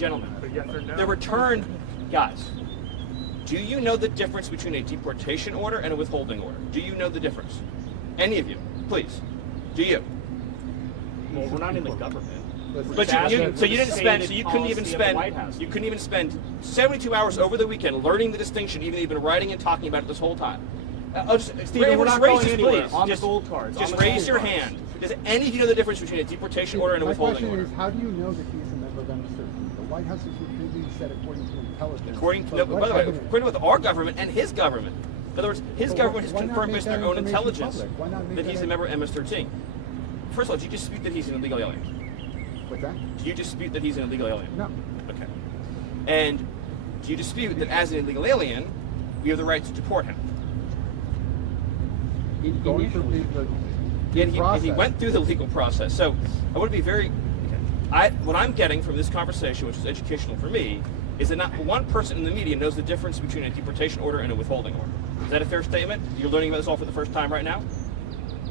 gentlemen, Yes or no? the return, guys, do you know the difference between a deportation order and a withholding order? Do you know the difference? Any of you, please. Do you? Well, we're not in the government. But you couldn't even spend 72 hours over the weekend learning the distinction, even though you've been writing and talking about it this whole time. Stephen, we're not going anywhere. On the gold cards. Just raise your hand. Does any of you know the difference between a deportation order and a withholding order? My question is, how do you know that he's a member of MS-13? The White House has repeatedly said, according to intelligence. By the way, according to our government and his government. In other words, his government has confirmed based on their own intelligence that he's a member of MS-13. First of all, do you dispute that he's an illegal alien? What's that? Do you dispute that he's an illegal alien? No. Okay. And do you dispute that as an illegal alien, we have the right to deport him? Going through he went through the legal process. So I want to be very. What I'm getting from this conversation, which is educational for me, is that not one person in the media knows the difference between a deportation order and a withholding order. Is that a fair statement? You're learning about this all for the first time right now?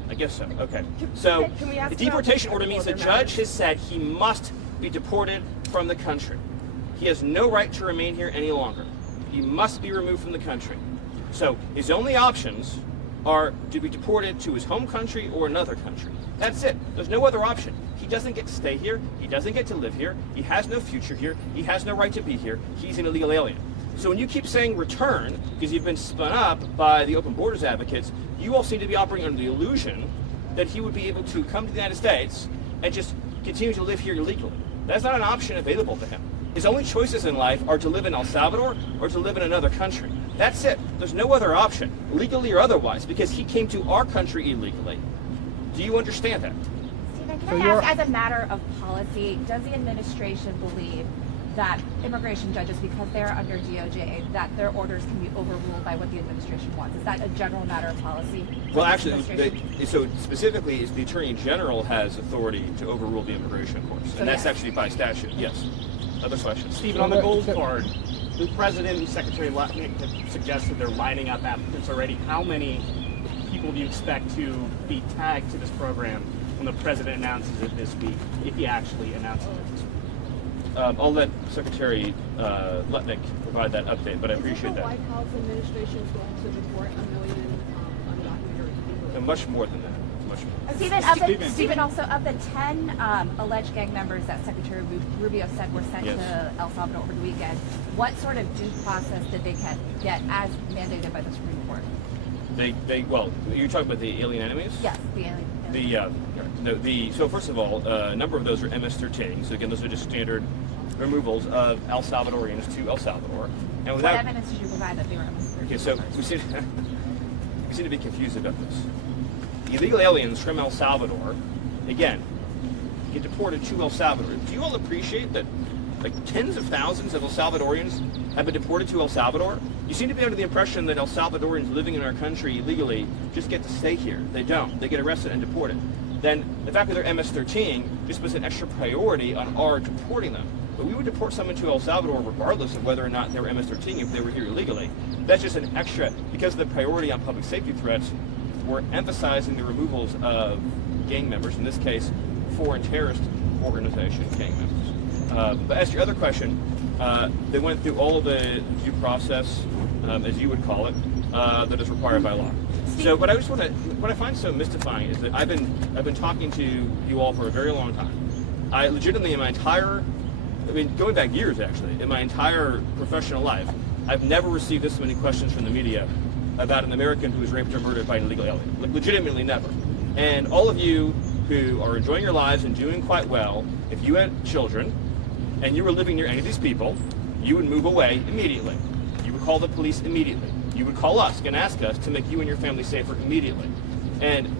I guess so. Okay. So the deportation order means the judge has said he must be deported from the country. He has no right to remain here any longer. He must be removed from the country. So his only options are to be deported to his home country or another country. That's it. There's no other option. He doesn't get to stay here. He doesn't get to live here. He has no future here. He has no right to be here. He's an illegal alien. So when you keep saying return, because you've been spun up by the open borders advocates, you all seem to be operating under the illusion that he would be able to come to the United States and just continue to live here illegally. That's not an option available to him. His only choices in life are to live in El Salvador or to live in another country. That's it. There's no other option, legally or otherwise, because he came to our country illegally. Do you understand that? Stephen, can I ask, as a matter of policy, does the administration believe that immigration judges, because they're under DOJ, that their orders can be overruled by what the administration wants? Is that a general matter of policy? Well, actually, so specifically, the Attorney General has authority to overrule the immigration courts, and that's actually by statute. Yes. Other questions? Stephen, on the gold card, the President and Secretary Lutnick have suggested they're lining up applicants already. How many people do you expect to be tagged to this program when the President announces it this week, if he actually announces it this week? I'll let Secretary Lutnick provide that update, but I appreciate that. The White House administration is going to deport 1 million undocumented people. Much more than that. Much more. Stephen, also of the 10 alleged gang members that Secretary Rubio said were sent to El Salvador over the weekend, what sort of due process did they get as mandated by the Supreme Court? Well, you're talking about the alien enemies? Yes, the alien. So first of all, a number of those are MS-13. So again, those are just standard removals of El Salvadorians to El Salvador. And without, what evidence did you provide that they were MS-13? Okay, so we seem to be confused about this. Illegal aliens from El Salvador, again, get deported to El Salvador. Do you all appreciate that like tens of thousands of El Salvadorians have been deported to El Salvador? You seem to be under the impression that El Salvadorians living in our country illegally just get to stay here. They don't. They get arrested and deported. Then the fact that they're MS-13 just puts an extra priority on our deporting them. But we would deport someone to El Salvador regardless of whether or not they were MS-13 if they were here illegally. That's just an extra, because of the priority on public safety threats, we're emphasizing the removals of gang members, in this case, foreign terrorist organization gang members. But as to your other question, they went through all of the due process, as you would call it, that is required by law. So what I find so mystifying is that I've been talking to you all for a very long time. I legitimately, going back years actually, in my entire professional life, I've never received this many questions from the media about an American who was raped or murdered by an illegal alien. Like, legitimately never. And all of you who are enjoying your lives and doing quite well, if you had children and you were living near any of these people, you would move away immediately. You would call the police immediately. You would call us and ask us to make you and your family safer immediately. And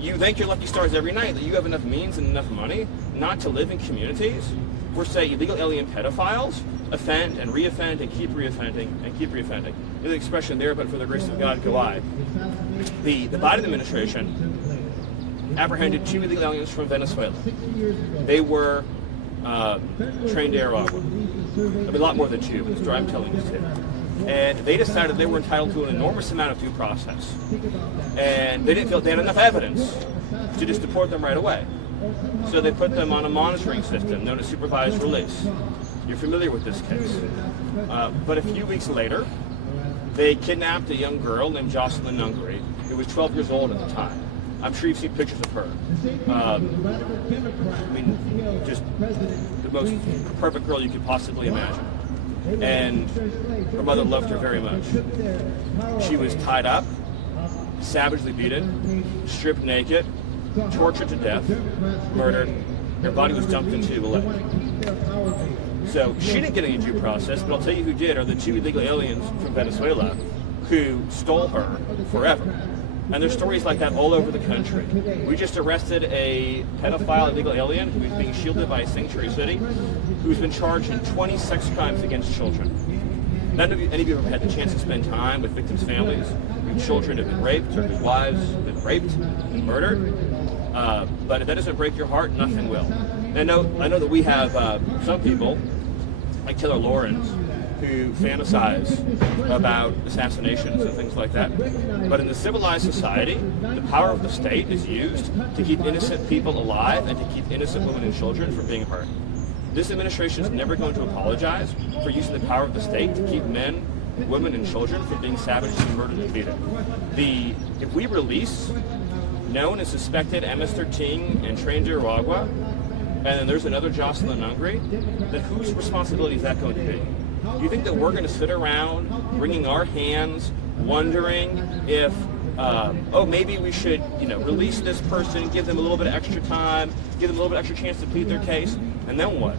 you thank your lucky stars every night that you have enough means and enough money not to live in communities where, say, illegal alien pedophiles offend and reoffend and keep reoffending and keep reoffending. There's an expression there, but for the grace of God go I. The Biden administration apprehended 2 illegal aliens from Venezuela. They were trained to Aragua. A lot more than 2, but the story I'm telling you is 2. And they decided they were entitled to an enormous amount of due process. And they didn't feel they had enough evidence to just deport them right away. So they put them on a monitoring system known as supervised release. You're familiar with this case. But a few weeks later, they kidnapped a young girl named Jocelyn Nungary, who was 12 years old at the time. I'm sure you've seen pictures of her. I mean, just the most perfect girl you could possibly imagine. And her mother loved her very much. She was tied up, savagely beaten, stripped naked, tortured to death, murdered. Her body was dumped into a lake. So she didn't get any due process, but I'll tell you who did are the two illegal aliens from Venezuela who stole her forever. And there's stories like that all over the country. We just arrested a pedophile illegal alien who is being shielded by Sanctuary City, who's been charged in 20 sex crimes against children. None of you, any of you have had the chance to spend time with victims' families, whose children have been raped or whose wives have been raped and murdered. But if that doesn't break your heart, nothing will. And I know that we have some people, like Taylor Lawrence, who fantasize about assassinations and things like that. But in the civilized society, the power of the state is used to keep innocent people alive and to keep innocent women and children from being hurt. This administration is never going to apologize for using the power of the state to keep men, women, and children from being savagely murdered and beaten. If we release known and suspected MS-13 and trained Aragua, and then there's another Jocelyn Nungary, then whose responsibility is that going to be? Do you think that we're going to sit around wringing our hands, wondering if, maybe we should, release this person, give them a little bit of extra time, give them a little bit extra chance to plead their case, and then what?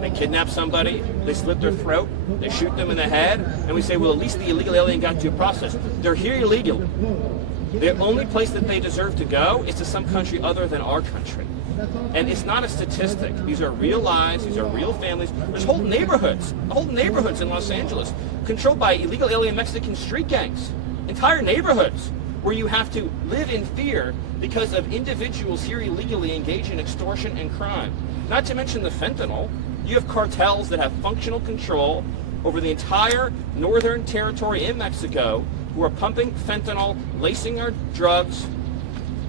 They kidnap somebody, they slit their throat, they shoot them in the head, and we say, well, at least the illegal alien got due process. They're here illegally. The only place that they deserve to go is to some country other than our country. And it's not a statistic. These are real lives. These are real families. There's whole neighborhoods in Los Angeles controlled by illegal alien Mexican street gangs. Entire neighborhoods where you have to live in fear because of individuals here illegally engaged in extortion and crime. Not to mention the fentanyl. You have cartels that have functional control over the entire northern territory in Mexico who are pumping fentanyl, lacing our drugs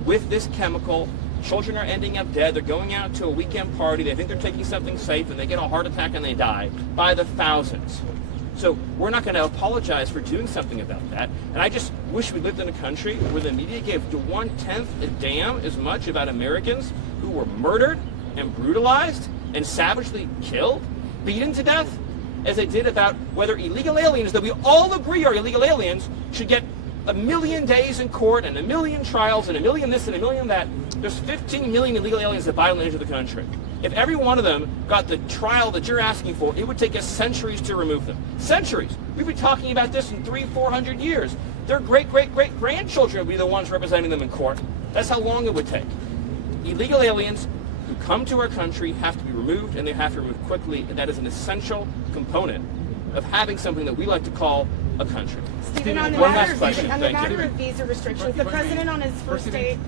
with this chemical. Children are ending up dead. They're going out to a weekend party. They think they're taking something safe, and they get a heart attack and they die by the thousands. So we're not going to apologize for doing something about that. And I just wish we lived in a country where the media gave 1/10 a damn as much about Americans who were murdered and brutalized and savagely killed, beaten to death, as they did about whether illegal aliens that we all agree are illegal aliens should get 1 million days in court and 1 million trials and 1 million this and 1 million that. There's 15 million illegal aliens that violently enter the country. If every one of them got the trial that you're asking for, it would take us centuries to remove them. Centuries. We'd be talking about this in 300-400 years. Their great-great-great-grandchildren would be the ones representing them in court. That's how long it would take. Illegal aliens who come to our country have to be removed, and they have to be removed quickly, and that is an essential component of having something that we like to call a country. Stephen, on the One matter last question. on the Thank you. matter of visa restrictions, the president on his first day.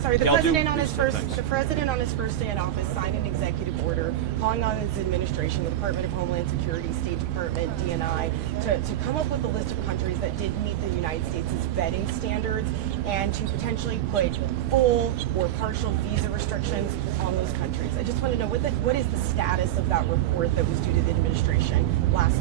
Sorry, the president on his first day in office signed an executive order calling on his administration, the Department of Homeland Security, State Department, DNI, to come up with a list of countries that did meet the United States' vetting standards and to potentially put full or partial visa restrictions on those countries. I just want to know what is the status of that report that was due to the administration last